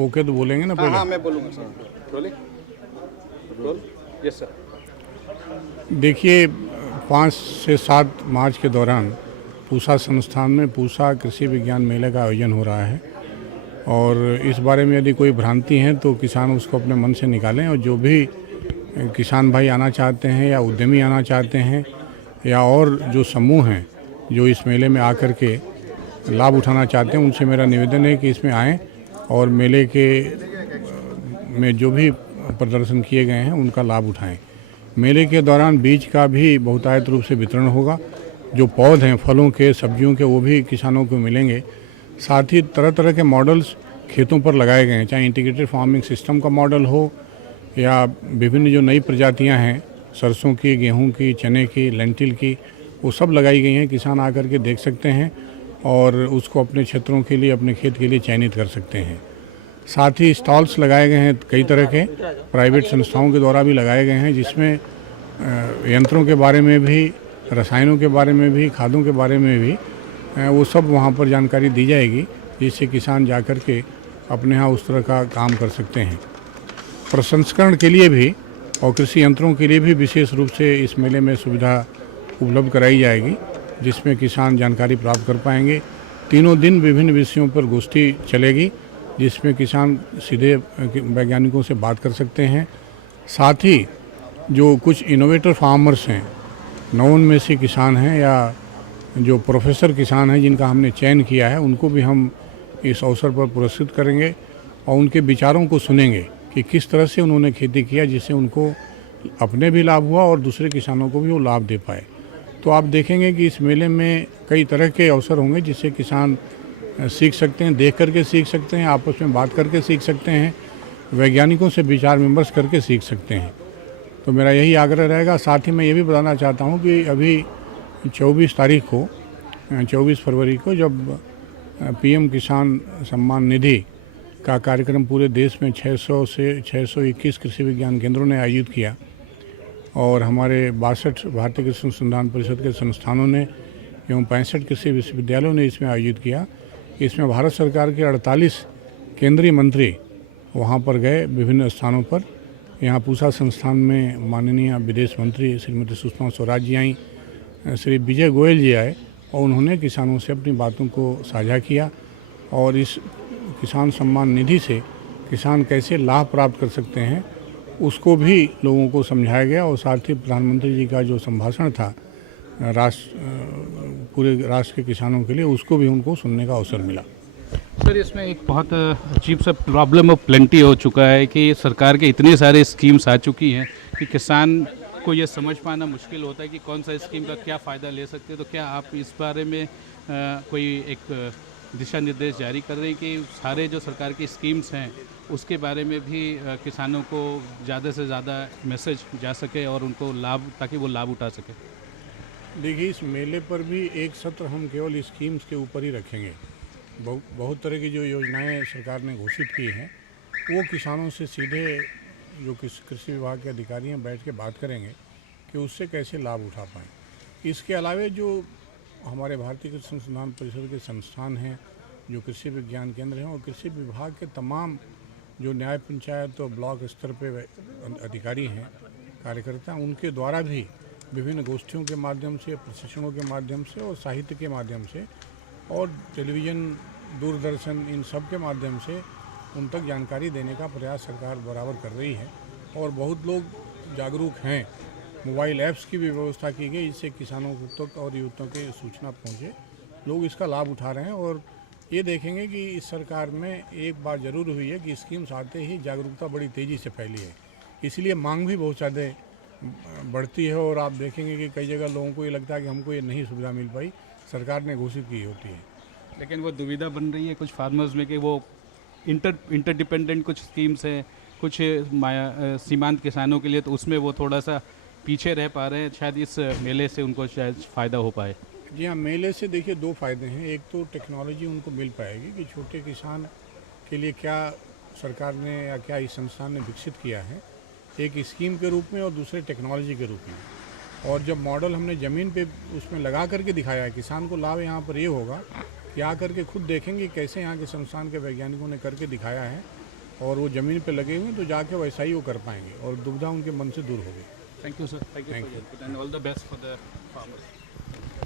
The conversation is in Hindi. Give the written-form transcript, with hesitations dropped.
ओके तो बोलेंगे ना पहले? हाँ मैं बोलूँगा sir. Rolling roll. Yes sir. देखिए 5 से 7 मार्च के दौरान पूसा संस्थान में पूसा कृषि विज्ञान मेले का आयोजन हो रहा है और इस बारे में यदि कोई भ्रांति है तो किसान उसको अपने मन से निकालें और जो भी किसान भाई आना चाहते हैं या उद्यमी आना चाहते हैं या और जो समूह हैं जो इस मेले में आकर के लाभ उठाना चाहते हैं उनसे मेरा निवेदन है कि इसमें आएँ और मेले के में जो भी प्रदर्शन किए गए हैं उनका लाभ उठाएं। मेले के दौरान बीज का भी बहुतायत रूप से वितरण होगा। जो पौध हैं फलों के सब्जियों के वो भी किसानों को मिलेंगे। साथ ही तरह तरह के मॉडल्स खेतों पर लगाए गए हैं, चाहे इंटीग्रेटेड फार्मिंग सिस्टम का मॉडल हो या विभिन्न जो नई प्रजातियां हैं सरसों की, गेहूं की, चने की, लेंटिल की, वो सब लगाई गई हैं। किसान आकर के देख सकते हैं और उसको अपने क्षेत्रों के लिए, अपने खेत के लिए चयनित कर सकते हैं। साथ ही स्टॉल्स लगाए गए हैं कई तरह के, प्राइवेट संस्थाओं के द्वारा भी लगाए गए हैं, जिसमें यंत्रों के बारे में भी, रसायनों के बारे में भी, खादों के बारे में भी वो सब वहाँ पर जानकारी दी जाएगी, जिससे किसान जाकर के अपने यहाँ उस तरह का काम कर सकते हैं। प्रसंस्करण के लिए भी और कृषि यंत्रों के लिए भी विशेष रूप से इस मेले में सुविधा उपलब्ध कराई जाएगी, जिसमें किसान जानकारी प्राप्त कर पाएंगे। तीनों दिन विभिन्न विषयों पर गोष्ठी चलेगी, जिसमें किसान सीधे वैज्ञानिकों से बात कर सकते हैं। साथ ही जो कुछ इनोवेटर फार्मर्स हैं, नवोन्मेषी किसान हैं या जो प्रोफेसर किसान हैं जिनका हमने चयन किया है, उनको भी हम इस अवसर पर पुरस्कृत करेंगे और उनके विचारों को सुनेंगे कि किस तरह से उन्होंने खेती किया, जिससे उनको अपने भी लाभ हुआ और दूसरे किसानों को भी वो लाभ दे पाए। तो आप देखेंगे कि इस मेले में कई तरह के अवसर होंगे जिससे किसान सीख सकते हैं, देख करके सीख सकते हैं, आपस में बात करके सीख सकते हैं, वैज्ञानिकों से विचार विमर्श करके सीख सकते हैं। तो मेरा यही आग्रह रहेगा। साथ ही मैं ये भी बताना चाहता हूँ कि अभी 24 फरवरी को जब पीएम किसान सम्मान निधि का कार्यक्रम पूरे देश में 600 से 621 कृषि विज्ञान केंद्रों ने आयोजित किया और हमारे 62 भारतीय कृषि अनुसंधान परिषद के संस्थानों ने एवं 65 कृषि विश्वविद्यालयों ने इसमें आयोजित किया। इसमें भारत सरकार के 48 केंद्रीय मंत्री वहाँ पर गए विभिन्न स्थानों पर। यहाँ पूसा संस्थान में माननीय विदेश मंत्री श्रीमती सुषमा स्वराज जी आई, श्री विजय गोयल जी आए और उन्होंने किसानों से अपनी बातों को साझा किया और इस किसान सम्मान निधि से किसान कैसे लाभ प्राप्त कर सकते हैं उसको भी लोगों को समझाया गया। और साथ ही प्रधानमंत्री जी का जो संभाषण था पूरे राष्ट्र के किसानों के लिए, उसको भी उनको सुनने का अवसर मिला। सर, इसमें एक बहुत अजीब सा प्रॉब्लम ऑफ प्लेंटी हो चुका है कि सरकार के इतने सारे स्कीम्स आ चुकी हैं कि किसान को ये समझ पाना मुश्किल होता है कि कौन सा स्कीम का क्या फ़ायदा ले सकते हैं। तो क्या आप इस बारे में कोई एक दिशा निर्देश जारी कर रहे हैं कि सारे जो सरकार की स्कीम्स हैं उसके बारे में भी किसानों को ज़्यादा से ज़्यादा मैसेज जा सके और उनको लाभ, ताकि वो लाभ उठा सके? देखिए, इस मेले पर भी एक सत्र हम केवल स्कीम्स के ऊपर ही रखेंगे। बहुत तरह की जो योजनाएं सरकार ने घोषित की हैं वो किसानों से सीधे जो कृषि विभाग के अधिकारी हैं बैठ के बात करेंगे कि उससे कैसे लाभ उठा पाएँ। इसके अलावा जो हमारे भारतीय कृषि अनुसंधान परिषद के संस्थान हैं, जो कृषि विज्ञान केंद्र हैं और कृषि विभाग के तमाम जो न्याय पंचायत और ब्लॉक स्तर पे अधिकारी हैं, कार्यकर्ता, उनके द्वारा भी विभिन्न गोष्ठियों के माध्यम से, प्रशिक्षणों के माध्यम से और साहित्य के माध्यम से और टेलीविज़न, दूरदर्शन, इन सब के माध्यम से उन तक जानकारी देने का प्रयास सरकार बराबर कर रही है और बहुत लोग जागरूक हैं। मोबाइल ऐप्स की भी व्यवस्था की गई जिससे किसानों तक और युवकों के सूचना पहुंचे। लोग इसका लाभ उठा रहे हैं और ये देखेंगे कि इस सरकार में एक बात ज़रूर हुई है कि स्कीम्स आते ही जागरूकता बड़ी तेज़ी से फैली है, इसलिए मांग भी बहुत ज़्यादा बढ़ती है। और आप देखेंगे कि कई जगह लोगों को ये लगता है कि हमको ये नहीं सुविधा मिल पाई, सरकार ने घोषित की होती है। लेकिन वो दुविधा बन रही है कुछ फार्मर्स में कि वो इंटरडिपेंडेंट कुछ स्कीम्स हैं, कुछ सीमांत किसानों के लिए, तो उसमें वो थोड़ा सा पीछे रह पा रहे हैं। शायद इस मेले से उनको शायद फ़ायदा हो पाए। जी हाँ, मेले से देखिए 2 फ़ायदे हैं। एक तो टेक्नोलॉजी उनको मिल पाएगी कि छोटे किसान के लिए क्या सरकार ने या क्या इस संस्थान ने विकसित किया है, एक स्कीम के रूप में और दूसरे टेक्नोलॉजी के रूप में। और जब मॉडल हमने ज़मीन पे उसमें लगा करके दिखाया है, किसान को लाभ यहाँ पर ये होगा कि आकर के खुद देखेंगे कैसे यहाँ के संस्थान के वैज्ञानिकों ने करके दिखाया है और वो ज़मीन पे लगे हुए हैं, तो जाके वैसा ही वो कर पाएंगे और दुविधा उनके मन से दूर होगी। Thank you sir, thank you Thank for you. Your and all the best for the farmers.